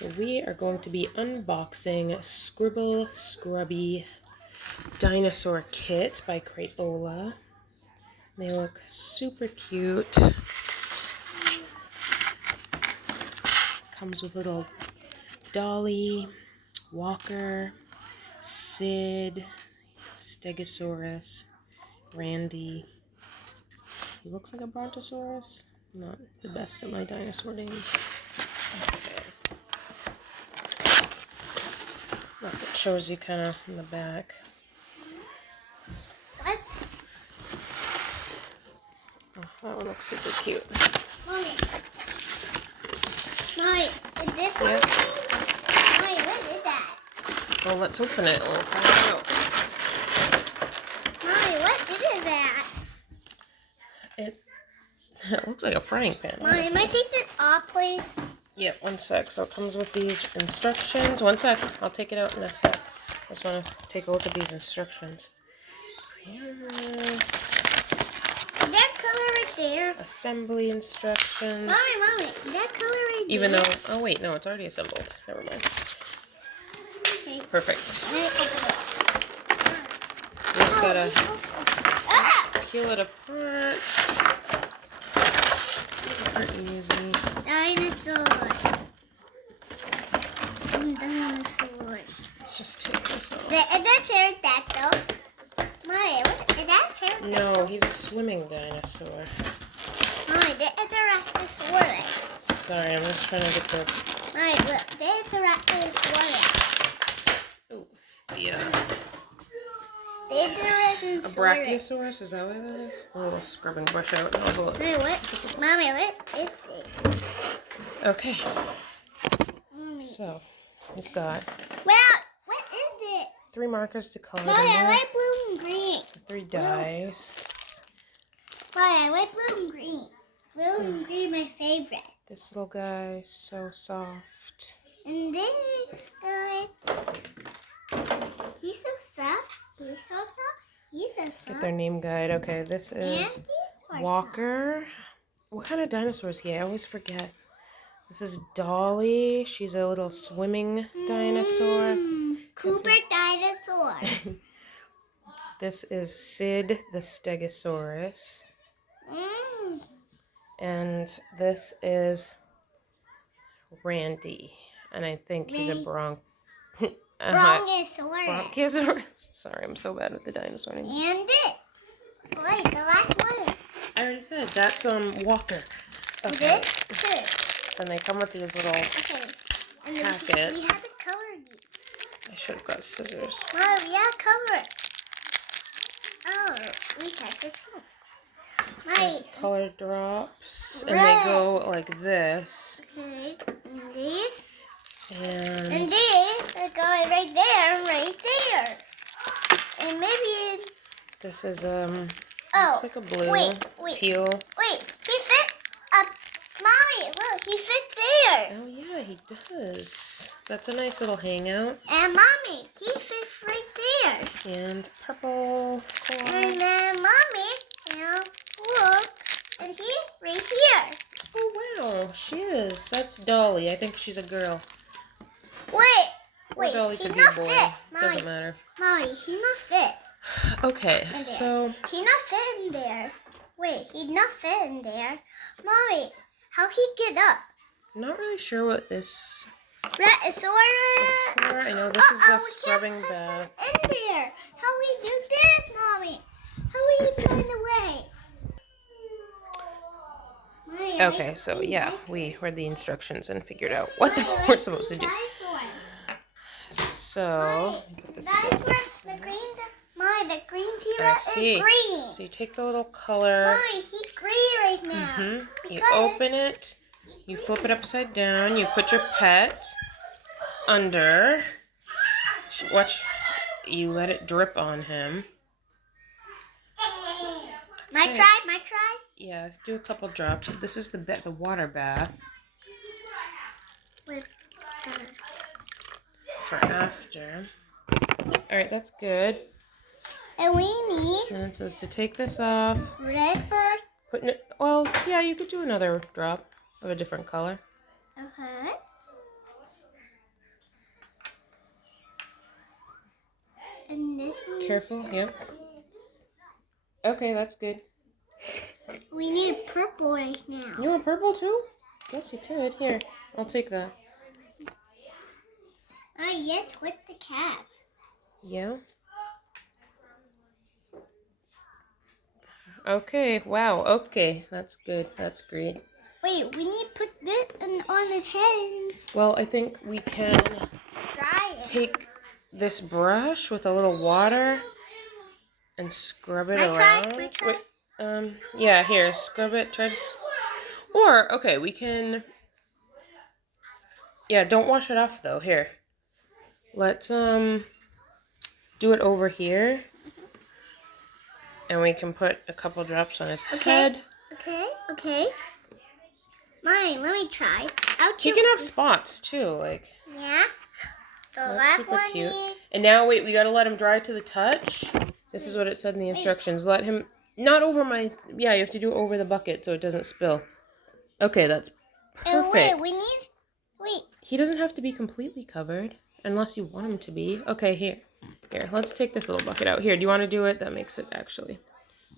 So we are going to be unboxing Scribble Scrubbie Dinosaur Kit by Crayola. They look super cute. Comes with little Dolly, Walker, Sid, Stegosaurus, Randy. He looks like a Brontosaurus. Not the best at my dinosaur names. Okay. Look, it shows you kind of in the back. What? Oh, that one looks super cute. Mommy. Mommy, is this one? Yeah. Mommy, what is that? Well, let's open it and we'll find out. Mommy, what is that? It looks like a frying pan. Mommy, Honestly. may I take this off, please? Yeah, one sec. So it comes with these instructions. One sec. I'll take it out in a sec. I just want to take a look at these instructions. That color right there. Assembly instructions. Mommy, that color right there. Even though, oh wait, no, it's already assembled. Never mind. Okay. Perfect. Let me open it. You just gotta Ah! peel it apart. Super easy. Dinosaurs. Dinosaurs. Let's just take this off. Is that pterodactyl? Mommy, is that pterodactyl? No, he's a swimming dinosaur. Mommy, that is a Rachosaurus. Sorry, I'm just trying to get the... Mommy, look, that is a Rachosaurus. Oh, yeah. A A brachiosaurus, is that what that is? A little scrubbing brush out nozzle. Mommy, what is it? Okay. So, we've got Well, what is it? 3 markers to color Mommy, them I with, like blue and green. 3 dies. Mommy, I like blue and green. Blue and green, my favorite. This little guy, so soft. And this guy, he's so soft. He's so soft. He's so soft. Get their name guide. Okay, this And is these are Walker. What kind of dinosaur is he? I always forget. This is Dolly. She's a little swimming dinosaur. Cooper dinosaur. This is Sid the Stegosaurus. And this is Randy. And I think he's a Bronchiosaurus. Sorry, I'm so bad with the dinosaur names. And it. Wait, the last one. I already said that's Walker. Is Okay. it? Good. So they come with these little Okay. And then packets. we have to color these. I should have got scissors. Mom, we have to color. Oh, we have to color. There's color drops, and they go like this. Okay, and these. And And these are going right there and right there. And maybe... this is Oh, looks like a blue, wait. teal. Wait, he fit up. Mommy, look, he fit there. Oh yeah, he does. That's a nice little hangout. And Mommy, he fits right there. And purple. And then Mommy, look, and he right here. Oh wow, she is. That's Dolly. I think she's a girl. Wait, Dolly he could be not a boy. fit. Doesn't matter. Mommy, he not fit. Okay, there. so He not fit in there. Wait, he not fit in there. Mommy, how he get up? I'm not really sure what this Brachiosaurus. is for. I know this is the We can't scrubbing put bath. that in there. How we do this, Mommy? How we find a way? Mommy, Okay, so yeah, we read the instructions and figured out what we're supposed to do. So, put this Dinosaur, together. the green I T-Rex see. is green. So you take the little color. Mommy, he's green right now. You Because- open it. You flip it upside down. You put your pet under. Watch. You let it drip on him. My That's it. try. Yeah, do a couple drops. This is the water bath for after. All right, that's good. And we need And it says to take this off. red first. Well, yeah, you could do another drop of a different color. Okay. careful. Yep. Okay, that's good. We need purple right now. You want purple too? Yes, you could. Here, I'll take that. Yes, with the cap. Yeah. Okay, wow, okay. That's good. That's great. Wait, we need to put this on his head. Well, I think we can Dry it. take this brush with a little water and scrub it My try, around. my try. Wait, yeah, here, scrub it. Try to. Or okay, we can. Yeah, don't wash it off though. Here, let's do it over here, and we can put a couple drops on his head. Okay. Mine, let me try. He can have spots too, like. Yeah. So That's that super one cute. needs... And now, wait, we gotta let him dry to the touch. This is what it said in the instructions. Let him, not over my, yeah, you have to do it over the bucket so it doesn't spill. Okay, that's perfect. Wait. He doesn't have to be completely covered, unless you want him to be. Okay, here, let's take this little bucket out. Here, do you want to do it? That makes it actually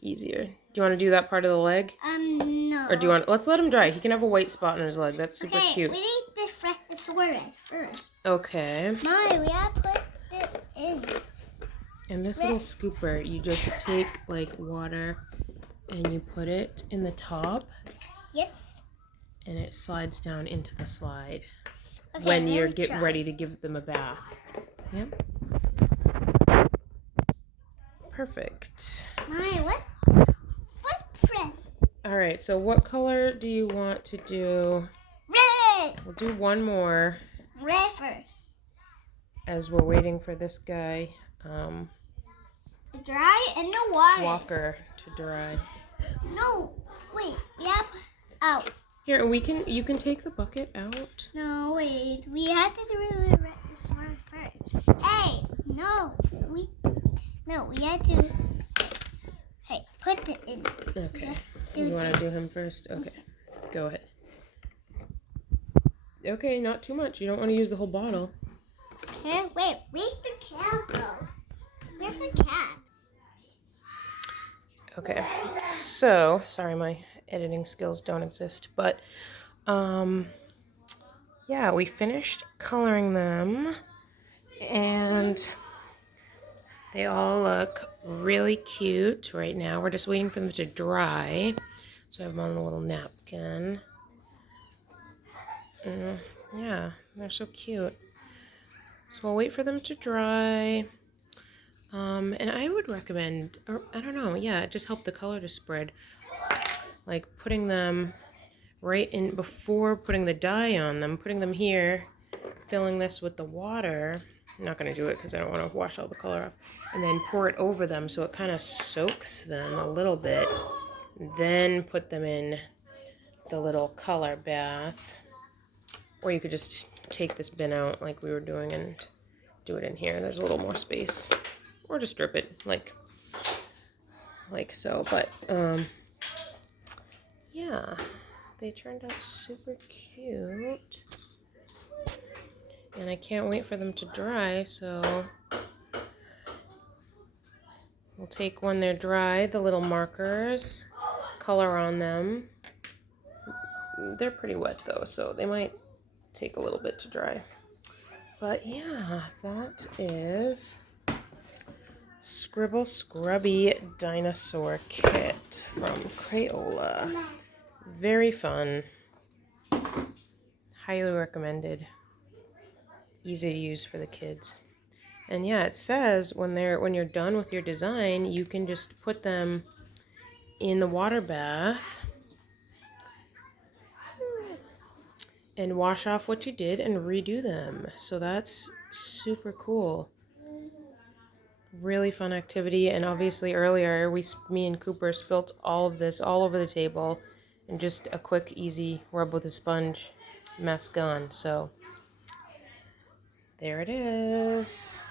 easier. Do you want to do that part of the leg? No. Or do you want, let's let him dry. He can have a white spot on his leg. That's super cute. We need the sword first. Okay. Mine, we gotta put it in. And this little scooper, you just take like water and you put it in the top. Yes. And it slides down into the slide Okay, when you're getting ready to give them a bath. Yep. Perfect. Mine, what? Footprint. All right, so what color do you want to do? Red. We'll do one more Red first. as we're waiting for this guy, Dry in the water. Walker, to dry. No, wait. We have out. Here, and you can take the bucket out. No, wait. We have to do the sword first. Hey, no. We had to. Hey, put it in. Okay. You want to do him first? Okay. Go ahead. Okay, not too much. You don't want to use the whole bottle. Okay, wait. Where's the cap, though? Where's the cap? Okay. So, sorry, my editing skills don't exist, but, yeah, we finished coloring them, and they all look really cute right now. We're just waiting for them to dry. So I have them on a little napkin. Yeah, they're so cute. So we'll wait for them to dry. And I would recommend, or I don't know, yeah, just help the color to spread. Like putting them right in before putting the dye on them, putting them here, filling this with the water. I'm not going to do it because I don't want to wash all the color off. And then pour it over them so it kind of soaks them a little bit. Then put them in the little color bath. Or you could just take this bin out like we were doing and do it in here. There's a little more space. Or just drip it like so. But, yeah, they turned out super cute. And I can't wait for them to dry, so we'll take when they're dry, the little markers, color on them. They're pretty wet though, so they might take a little bit to dry. But yeah, that is Scribble Scrubbie Dinosaur Kit from Crayola. Very fun. Highly recommended. Easy to use for the kids. And yeah, it says when you're done with your design, you can just put them in the water bath and wash off what you did and redo them. So that's super cool. Really fun activity. And obviously earlier me and Cooper spilt all of this all over the table, and just a quick easy rub with a sponge, mess gone. So there it is.